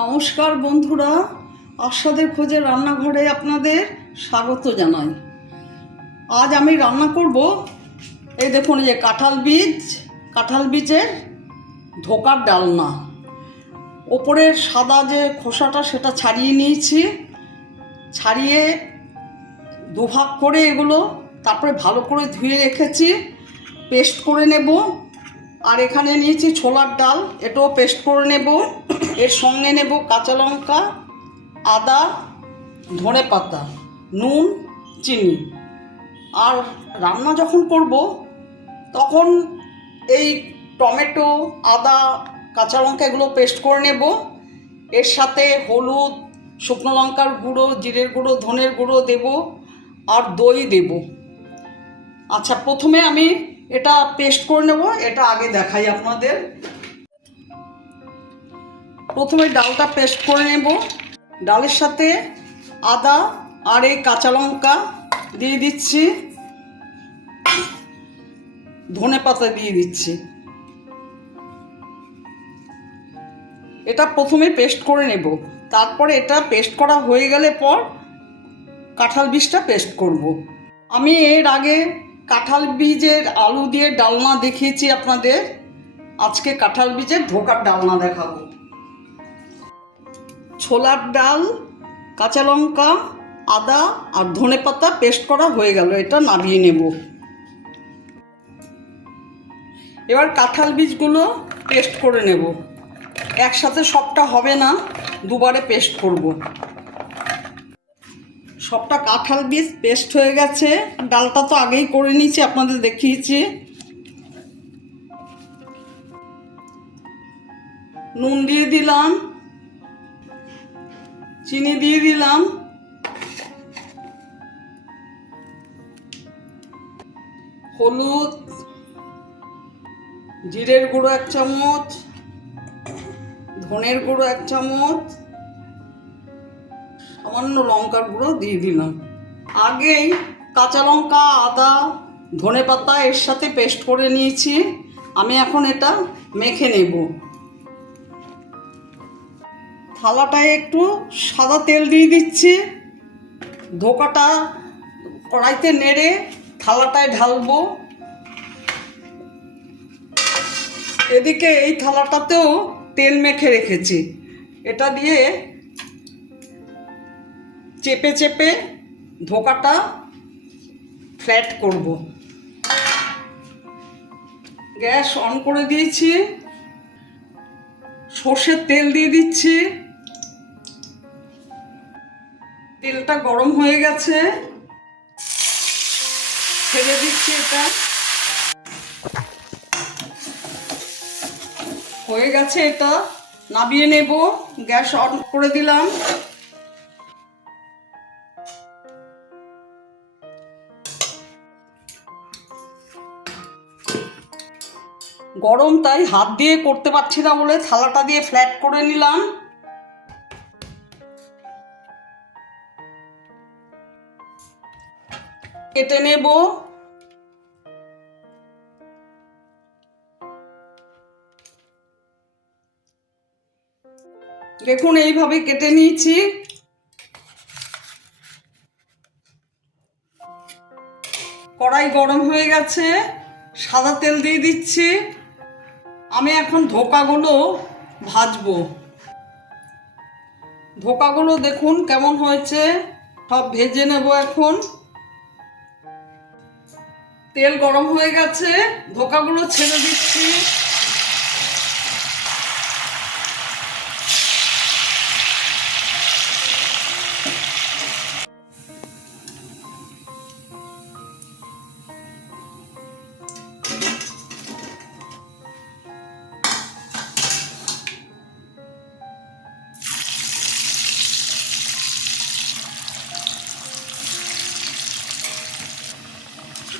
নমস্কার বন্ধুরা আস্বাদের খোঁজে রান্নাঘরে আপনাদের স্বাগত জানাই। আজ আমি রান্না করব, এই দেখুন যে কাঁঠাল বীজ, কাঁঠাল বীজের ধোকার ডালনা। ওপরের সাদা যে খোসাটা, সেটা ছাড়িয়ে নিয়েছি। ছাড়িয়ে দুভাগ করে এগুলো তারপরে ভালো করে ধুয়ে রেখেছি, পেস্ট করে নেব। আর এখানে নিয়েছি ছোলার ডাল, এটাও পেস্ট করে নেব। এর সঙ্গে নেব কাঁচা লঙ্কা, আদা ধনে পাতা নুন, চিনি। আর রান্না যখন করব, তখন এই টমেটো, আদা, কাঁচা লঙ্কা এগুলো পেস্ট করে নেব। এর সাথে হলুদ, শুকনো লঙ্কার গুঁড়ো, জিরের গুঁড়ো, ধনের গুঁড়ো দেব আর দই দেব। আচ্ছা প্রথমে আমি এটা পেস্ট করে নেব, এটা আগে দেখাই আপনাদের। প্রথমে ডালটা পেস্ট করে নেব। ডালের সাথে আদা আর এই কাঁচা লঙ্কা দিয়ে দিচ্ছি। ধনে পাতা দিয়ে দিচ্ছি। এটা প্রথমে পেস্ট করে নেব। তারপরে এটা পেস্ট করা হয়ে গেলে পর কাঁঠাল বীজটা পেস্ট করব। আমি এর আগে কাঁঠাল বীজের আলু দিয়ে ডালনা দেখিয়েছি আপনাদের। আজকে কাঁঠাল বীজের ধোকার ডালনা দেখাবো। ছোলার ডাল, কাঁচা লঙ্কা, আদা আর ধনে পাতা পেস্ট করা হয়ে গেল, এটা নামিয়ে নেব। এবার কাঁঠাল বীজগুলো পেস্ট করে নেব। একসাথে সবটা হবে না, দুবারে পেস্ট করব। সবটা কাঁঠাল বীজ পেস্ট হয়ে গেছে। ডালটা তো আগেই করে নিয়েছি, আপনাদের দেখিয়েছি। নুন দিয়ে দিলাম। চিনি দিয়ে দিলাম। হলুদ, জিরের গুঁড়ো এক চামচ, ধনের গুঁড়ো এক চামচ। সামান্য লঙ্কার গুঁড়ো দিয়ে দিলাম। আগেই কাঁচা লঙ্কা, আদা, ধনে পাতা এর সাথে পেস্ট করে নিয়েছি। আমি এখন এটা মেখে নেব। থালাটায় একটু সাদা তেল দিয়ে দিচ্ছি। ধোকাটা কড়াইতে নেড়ে থালাটায় ঢালবো। এদিকে এই থালাটাতেও তেল মেখে রেখেছি। এটা দিয়ে চেপে চেপে ধোকাটা ফ্ল্যাট করব। গ্যাস অন করে দিয়েছি। সর্ষের তেল দিয়ে দিচ্ছি। তেলটা গরম হয়ে গেছে। ছেড়ে দিচ্ছি এটা। হয়ে গেছে এটা। নামিয়ে নেব। গ্যাস অন করে দিলাম। গরম তাই হাত দিয়ে করতে পারছি না বলে থালাটা দিয়ে ফ্ল্যাট করে নিলাম। কেটে নেব। দেখুন, এইভাবে কেটে নিয়েছি। কড়াই গরম হয়ে গেছে, সাদা তেল দিয়ে দিচ্ছি। আমি এখন ধোকাগুলো ভাজবো। ধোকাগুলো দেখুন কেমন হয়েছে। সব ভেজে নেব এখন। তেল গরম হয়ে গেছে। ধোকাগুলো ছেড়ে দিচ্ছি।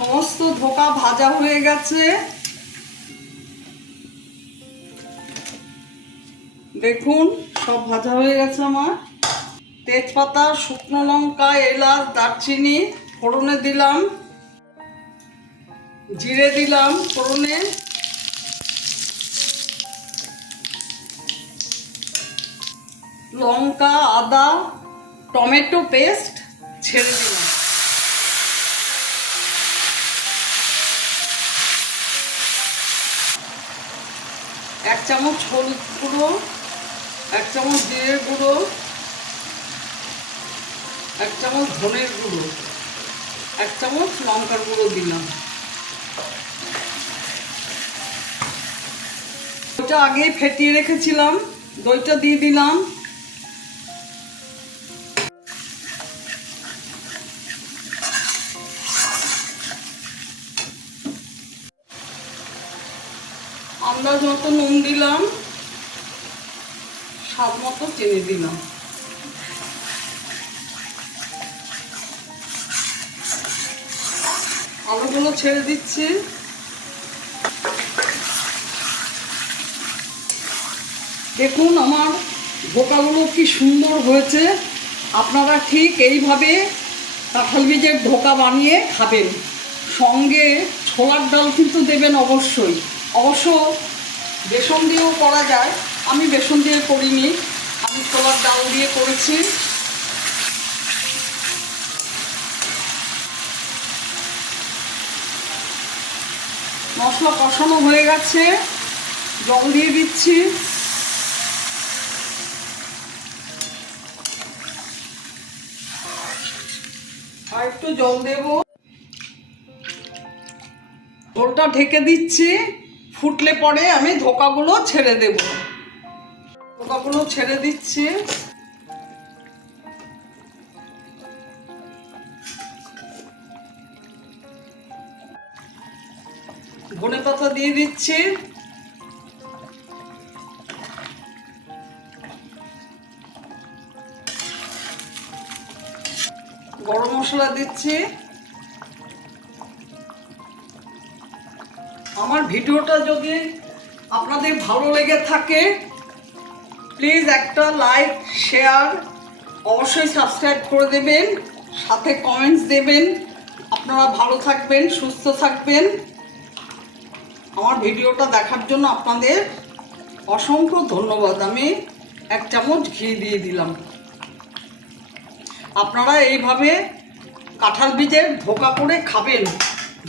সমস্ত ধোকা ভাজা হয়ে গেছে। দেখুন, সব ভাজা হয়ে গেছে আমার। তেজপাতা, শুকনো লঙ্কা, এলাচ, দারচিনি, ফোড়নে দিলাম। জিরে দিলাম ফোড়নে। লঙ্কা, আদা, টমেটো পেস্ট ছেড়ে দিলাম। এক চামচ হলুদ গুঁড়ো, এক চামচ জিরের গুঁড়ো, এক চামচ ধনের গুঁড়ো, এক চামচ লঙ্কার গুঁড়ো দিলাম। ওটা আগে ফেটিয়ে রেখেছিলাম, দইটা দিয়ে দিলাম। আন্দাজ মতো নুন দিলাম স্বাদ মতো চিনি দিলাম। আলুগুলো ছেড়ে দিচ্ছি। দেখুন আমার ঢোকাগুলো কি সুন্দর হয়েছে। আপনারা ঠিক এইভাবে কাঁঠাল বীজের ঢোকা বানিয়ে খাবেন। সঙ্গে ছোলার ডাল কিন্তু দেবেন অবশ্যই। অবশ্য বেসন দিয়েও করা যায়। আমি বেসন দিয়ে করিনি। আমি ছোলার ডাল দিয়ে করেছি। মশলা কষানো হয়ে গেছে। জল দিয়ে দিচ্ছি। আর একটু জল দেব। ঝোলটা ঢেকে দিচ্ছি। ফুটলে পরে আমি ধোকাগুলো ছেড়ে দেব। ধোকাগুলো ছেড়ে দিচ্ছি। ধনে পাতা দিয়ে দিচ্ছি। গরম মশলা দিচ্ছি। ভিডিওটা যদি আপনাদের ভালো লেগে থাকে প্লিজ একটা লাইক শেয়ার অবশ্যই সাবস্ক্রাইব করে দেবেন, সাথে কমেন্টস দেবেন। আপনারা ভালো থাকবেন, সুস্থ থাকবেন। আমার ভিডিওটা দেখার জন্য আপনাদের অসংখ্য ধন্যবাদ। আমি এক চামচ ঘি দিয়ে দিলাম। আপনারা এইভাবে কাঁঠাল বীজের ধোকা করে খাবেন।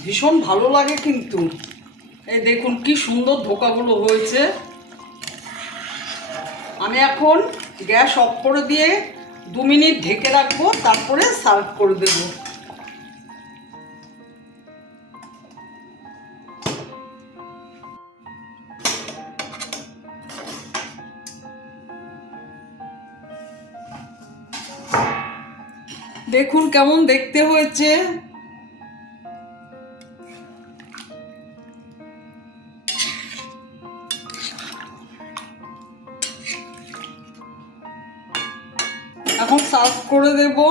ভীষণ ভালো লাগে কিন্তু। এই দেখুন কি সুন্দর ধোকাগুলো হয়েছে। আমি এখন গ্যাস অফ করে দিয়ে দু মিনিট ঢেকে রাখব, তারপরে সার্ভ করে দেব। দেখুন কেমন দেখতে হয়েছে। করে দেবো।